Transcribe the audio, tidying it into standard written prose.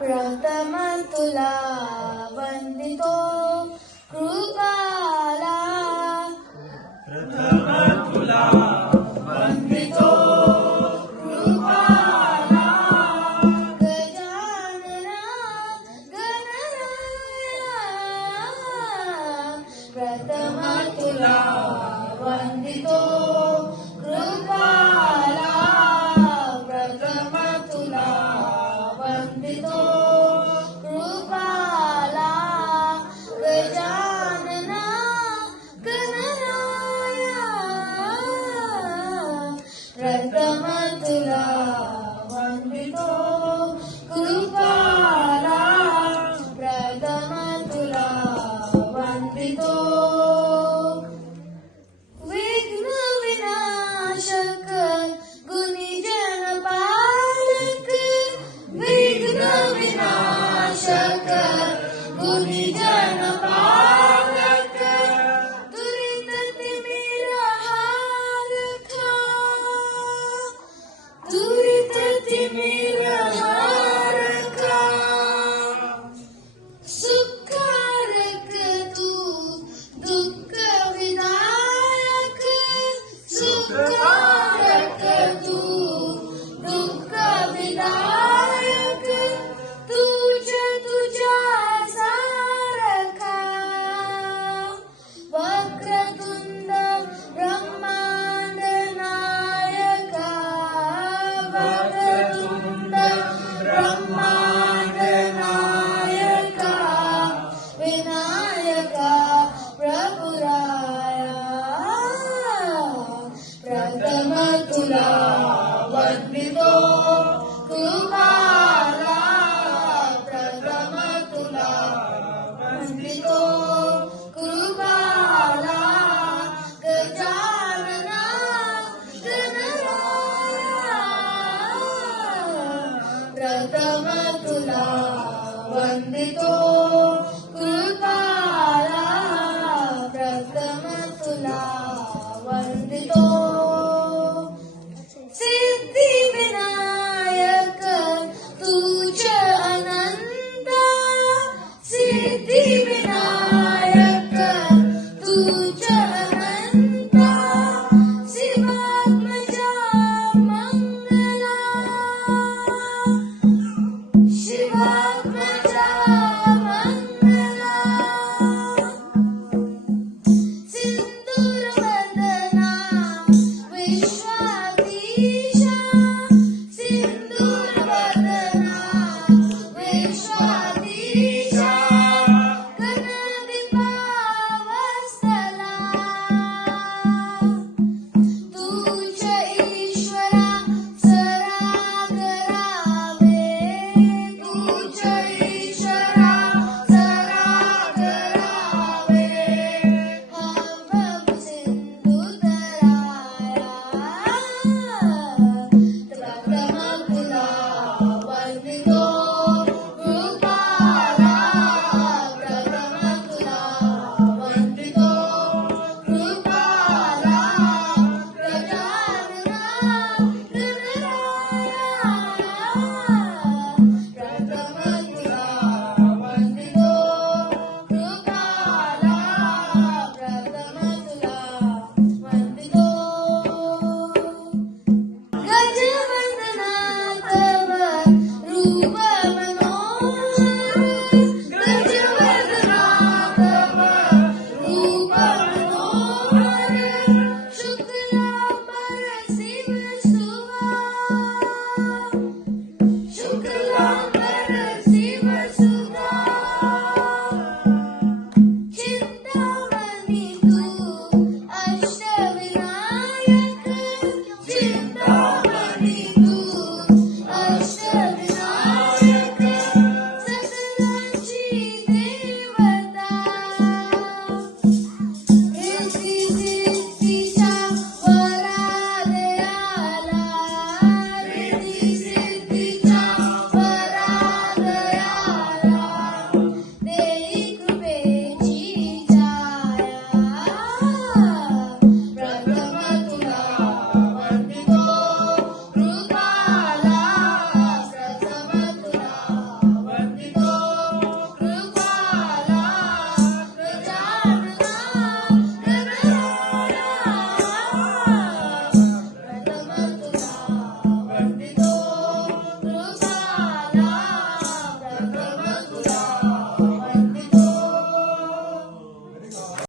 प्रथम तुला वंदितो कृपाला प्रथम तुला वंदितो कृपाला गजानना गणराया प्रथम तुला वंदितो कृपाला प्रथम तुला वंदितो कृपाला गजानना गणराया प्रथम तुला वंदितो कृपाला प्रथम तुला वंदितो विघ्न विनाशक गुणीजन पालक विघ्न विनाशक गुणीजन पालक दुरित तिमिर हारका दुरित तिमिर हारका सुखारक तू दुःख विनायक सुखारक तू दुःख विनायक तुझ्या सारखा वक्रतुंड ब्रह्मांड नायका वक्रतुंड ब्रह्मांड नायका विनायका प्रभुराया प्रथम तुला वंदितो कृपाला प्रथम तुला वंदितो कृपाला गजानना गणराया प्रथम तुला वंदितो